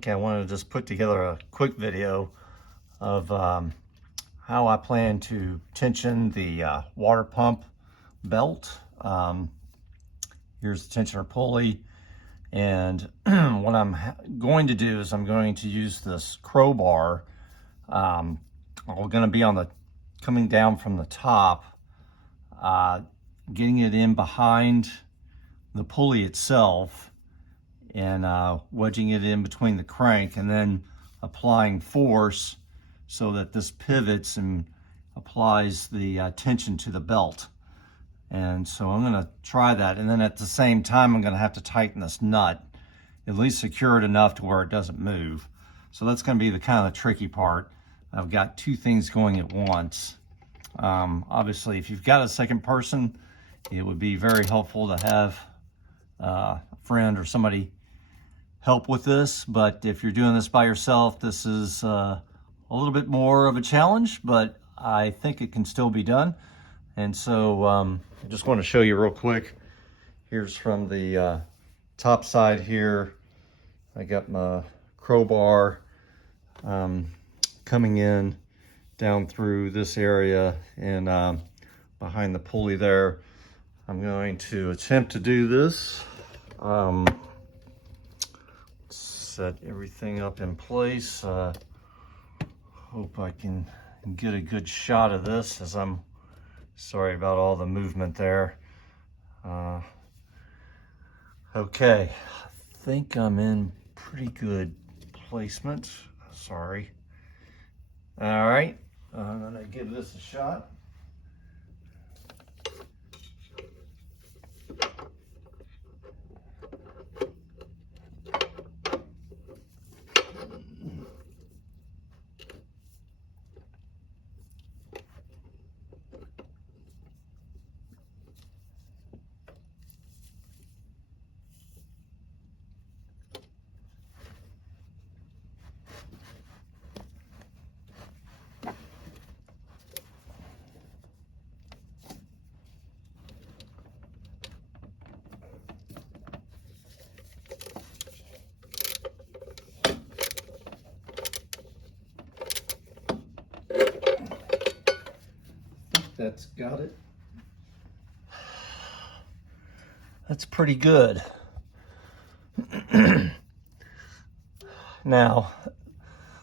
Okay, I wanted to just put together a quick video of how I plan to tension the water pump belt. Here's the tensioner pulley, and what I'm going to do is I'm going to use this crowbar. I'm going to be on the coming down from the top, getting it in behind the pulley itself, and wedging it in between the crank, and then applying force so that this pivots and applies the tension to the belt. And so I'm going to try that, and then at the same time I'm going to have to tighten this nut, at least secure it enough to where it doesn't move. So that's going to be the kind of tricky part. I've got two things going at once. Obviously, if you've got a second person, it would be very helpful to have a friend or somebody help with this. But if you're doing this by yourself, this is a little bit more of a challenge, but I think it can still be done. And so I just want to show you real quick. Here's from the top side here. I got my crowbar coming in down through this area and behind the pulley there. I'm going to attempt to do this. Set everything up in place. Hope I can get a good shot of this, as I'm sorry about all the movement there. Okay, I think I'm in pretty good placement. Sorry. All right, I'm gonna give this a shot. That's got it. That's pretty good. Now,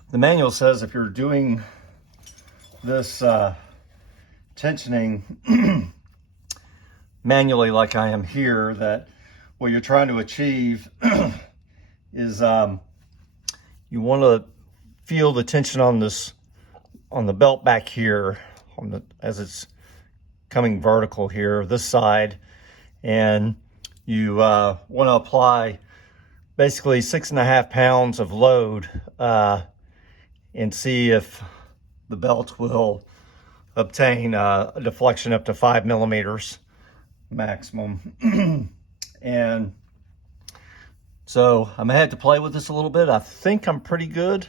the manual says if you're doing this tensioning manually like I am here, that what you're trying to achieve is you want to feel the tension on the belt back here, as it's coming vertical here, this side, and you want to apply basically 6.5 pounds of load and see if the belt will obtain a deflection up to 5 millimeters maximum. And so I'm gonna have to play with this a little bit. I think I'm pretty good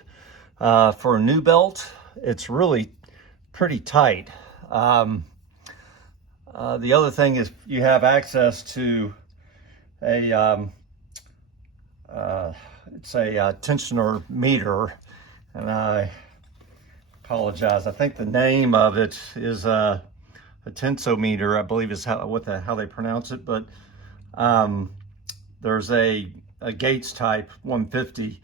for a new belt. It's really pretty tight. The other thing is you have access to a it's a tensioner meter, and I apologize. I think the name of it is a tensometer, I believe is how they pronounce it. But there's a Gates type 150,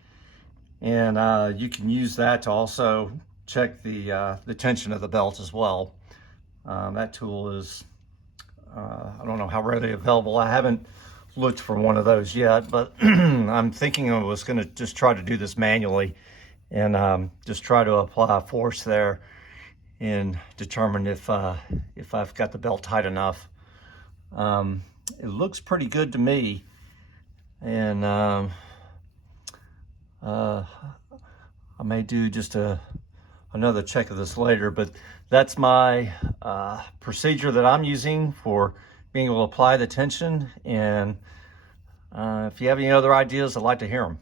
and you can use that to also check the tension of the belt as well. That tool is, I don't know how readily available. I haven't looked for one of those yet, but I'm thinking I was going to just try to do this manually and just try to apply force there and determine if I've got the belt tight enough. It looks pretty good to me, and I may do just another check of this later, but that's my procedure that I'm using for being able to apply the tension. And if you have any other ideas, I'd like to hear them.